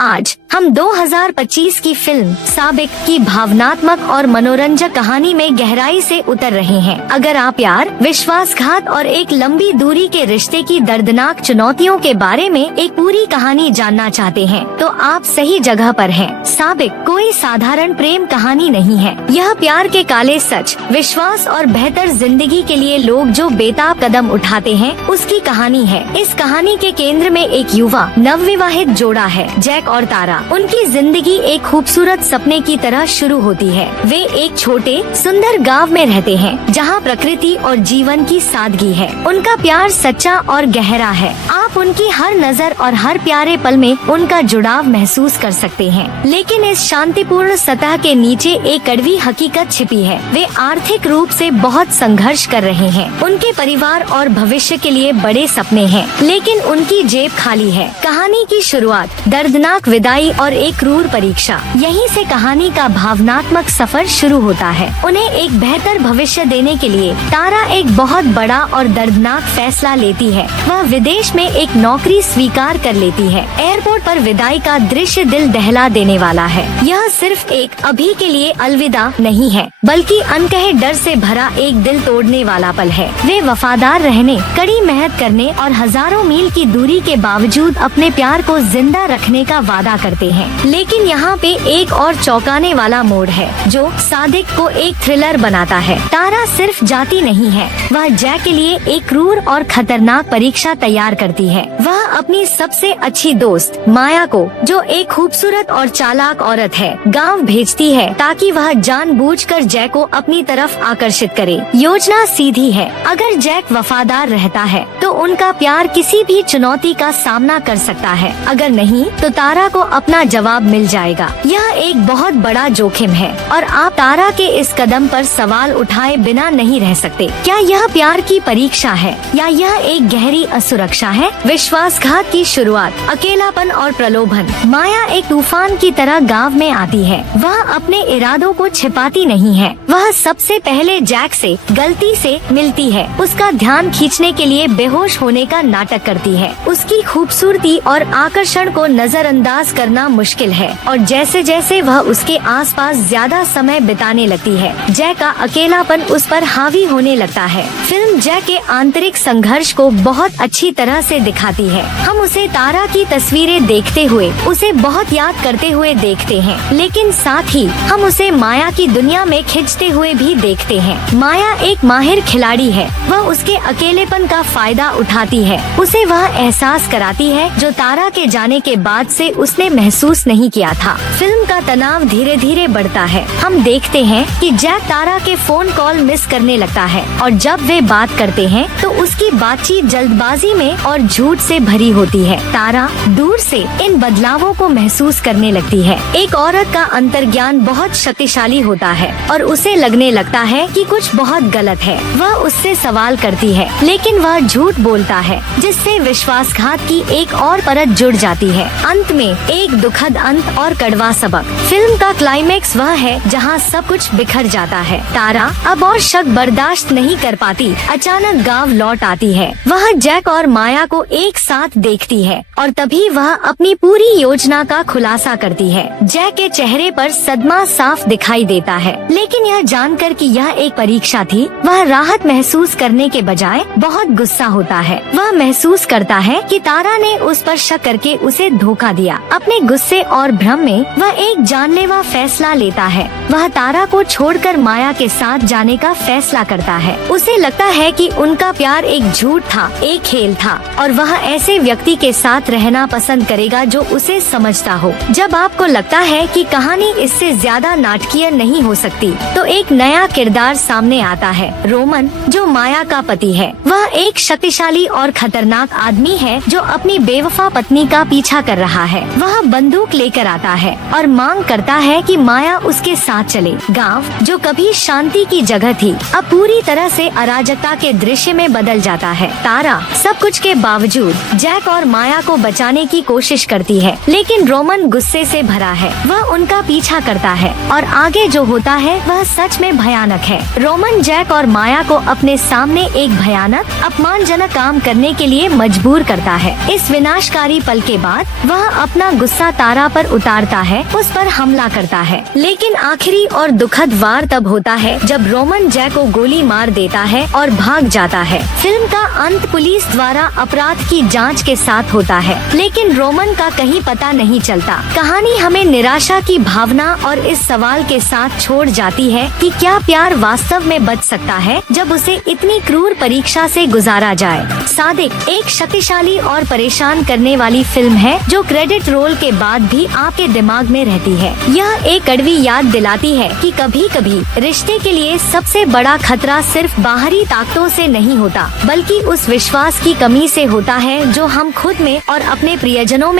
आज हम 2025 की फिल्म साबिक की भावनात्मक और मनोरंजक कहानी में गहराई से उतर रहे हैं। अगर आप प्यार, विश्वासघात और एक लंबी दूरी के रिश्ते की दर्दनाक चुनौतियों के बारे में एक पूरी कहानी जानना चाहते हैं, तो आप सही जगह पर हैं। साबिक कोई साधारण प्रेम कहानी नहीं है। यह प्यार के काले सच, विश्वास और बेहतर जिंदगी के लिए लोग जो बेताब कदम उठाते हैं, उसकी कहानी है। इस कहानी के केंद्र में एक युवा नवविवाहित जोड़ा है, जैक और तारा। उनकी जिंदगी एक खूबसूरत सपने की तरह शुरू होती है। वे एक छोटे सुंदर गांव में रहते हैं, जहां प्रकृति और जीवन की सादगी है। उनका प्यार सच्चा और गहरा है। आप उनकी हर नजर और हर प्यारे पल में उनका जुड़ाव महसूस कर सकते हैं। लेकिन इस शांतिपूर्ण सतह के नीचे एक कड़वी हकीकत छिपी है। वे आर्थिक रूप से बहुत संघर्ष कर रहे हैं। उनके परिवार और भविष्य के लिए बड़े सपने हैं, लेकिन उनकी जेब खाली है। कहानी की शुरुआत दर्दनाक विदाई और एक क्रूर परीक्षा। यहीं से कहानी का भावनात्मक सफर शुरू होता है। उन्हें एक बेहतर भविष्य देने के लिए तारा एक बहुत बड़ा और दर्दनाक फैसला लेती है। वह विदेश में एक नौकरी स्वीकार कर लेती है। एयरपोर्ट पर विदाई का दृश्य दिल दहला देने वाला है। यह सिर्फ एक अभी के लिए अलविदा नहीं है, बल्कि अनकहे डर से भरा एक दिल तोड़ने वाला पल है। वे वफादार रहने, कड़ी मेहनत करने और हजारों मील की दूरी के बावजूद अपने प्यार को जिंदा रखने का वादा करते हैं। लेकिन यहाँ पे एक और चौंकाने वाला मोड़ है, जो सादिक को एक थ्रिलर बनाता है। तारा सिर्फ जाती नहीं है, वह जैक के लिए एक क्रूर और खतरनाक परीक्षा तैयार करती है। वह अपनी सबसे अच्छी दोस्त माया को, जो एक खूबसूरत और चालाक औरत है, गांव भेजती है ताकि वह जानबूझकर जैक को अपनी तरफ आकर्षित करे। योजना सीधी है, अगर जैक वफादार रहता है तो उनका प्यार किसी भी चुनौती का सामना कर सकता है। अगर नहीं तो तारा को अपना जवाब मिल जाएगा। यह एक बहुत बड़ा जोखिम है और आप तारा के इस कदम पर सवाल उठाए बिना नहीं रह सकते। क्या यह प्यार की परीक्षा है या यह एक गहरी असुरक्षा है? विश्वासघात की शुरुआत, अकेलापन और प्रलोभन। माया एक तूफान की तरह गांव में आती है। वह अपने इरादों को छिपाती नहीं है। वह सबसे पहले जैक से गलती से मिलती है, उसका ध्यान खींचने के लिए बेहोश होने का नाटक करती है। उसकी खूबसूरती और आकर्षण को नजरअंदाज करना मुश्किल है और जैसे जैसे वह उसके आसपास ज्यादा समय बिताने लगती है, जैक का अकेलापन उस पर हावी होने लगता है। फिल्म जैक के आंतरिक संघर्ष को बहुत अच्छी तरह से दिखाती है। हम उसे तारा की तस्वीरें देखते हुए उसे बहुत याद करते हुए देखते हैं, लेकिन साथ ही हम उसे माया की दुनिया में खिंचते हुए भी देखते हैं। माया एक माहिर खिलाड़ी है। वह उसके अकेलेपन का फायदा उठाती है, उसे वह एहसास कराती है जो तारा के जाने के बाद से उसने महसूस नहीं किया था। फिल्म का तनाव धीरे धीरे बढ़ता है। हम देखते हैं कि जैक तारा के फोन कॉल मिस करने लगता है और जब वे बात करते हैं तो उसकी बातचीत जल्दबाजी में और झूठ से भरी होती है। तारा दूर से इन बदलावों को महसूस करने लगती है। एक औरत का अंतर्ज्ञान बहुत शक्तिशाली होता है और उसे लगने लगता है कि कुछ बहुत गलत है। वह उससे सवाल करती है, लेकिन वह झूठ बोलता है, जिससे विश्वासघात की एक और परत जुड़ जाती है। अंत में एक दुखद अंत और कड़वा सबक। फिल्म का क्लाइमेक्स वह है जहां सब कुछ बिखर जाता है। तारा अब और शक बर्दाश्त नहीं कर पाती। अचानक गांव लौट आती है। वह जैक और माया को एक साथ देखती है और तभी वह अपनी पूरी योजना का खुलासा करती है। जैक के चेहरे पर सदमा साफ दिखाई देता है, लेकिन यह जानकर कि यह एक परीक्षा थी, वह राहत महसूस करने के बजाय बहुत गुस्सा होता है। वह महसूस करता है कि तारा ने उस पर शक करके उसे धोखा दिया। अपने गुस्से और भ्रम में वह एक जानलेवा फैसला लेता है। वह तारा को छोड़कर माया के साथ जाने का फैसला करता है। उसे लगता है कि उनका प्यार एक झूठ था, एक खेल था और वह ऐसे व्यक्ति के साथ रहना पसंद करेगा जो उसे समझता हो। जब आपको लगता है कि कहानी इससे ज्यादा नाटकीय नहीं हो सकती, तो एक नया किरदार सामने आता है। रोमन, जो माया का पति है, वह एक शक्तिशाली और खतरनाक आदमी है जो अपनी बेवफा पत्नी का पीछा कर रहा है। वह बंदूक लेकर आता है और मांग करता है कि माया उसके साथ चले। गांव, जो कभी शांति की जगह थी, अब पूरी तरह से अराजकता के दृश्य में बदल जाता है। तारा सब कुछ के बावजूद जैक और माया को बचाने की कोशिश करती है, लेकिन रोमन गुस्से से भरा है। वह उनका पीछा करता है और आगे जो होता है वह सच में भयानक है। रोमन जैक और माया को अपने सामने एक भयानक, अपमानजनक काम करने के लिए मजबूर करता है। इस विनाशकारी पल के बाद वह अपना गुस्सा भरोसा तारा पर उतारता है, उस पर हमला करता है। लेकिन आखिरी और दुखद वार तब होता है जब रोमन जय को गोली मार देता है और भाग जाता है। फिल्म का अंत पुलिस द्वारा अपराध की जांच के साथ होता है, लेकिन रोमन का कहीं पता नहीं चलता। कहानी हमें निराशा की भावना और इस सवाल के साथ छोड़ जाती है कि क्या प्यार वास्तव में बच सकता है जब उसे इतनी क्रूर परीक्षा से गुजारा जाए। सादिक एक शक्तिशाली और परेशान करने वाली फिल्म है जो क्रेडिट रोल के बाद भी आपके दिमाग में रहती है। यह एक कड़वी याद दिलाती है कि कभी कभी रिश्ते के लिए सबसे बड़ा खतरा सिर्फ बाहरी ताकतों से नहीं होता, बल्कि उस विश्वास की कमी से होता है जो हम खुद में और अपने प्रियजनों में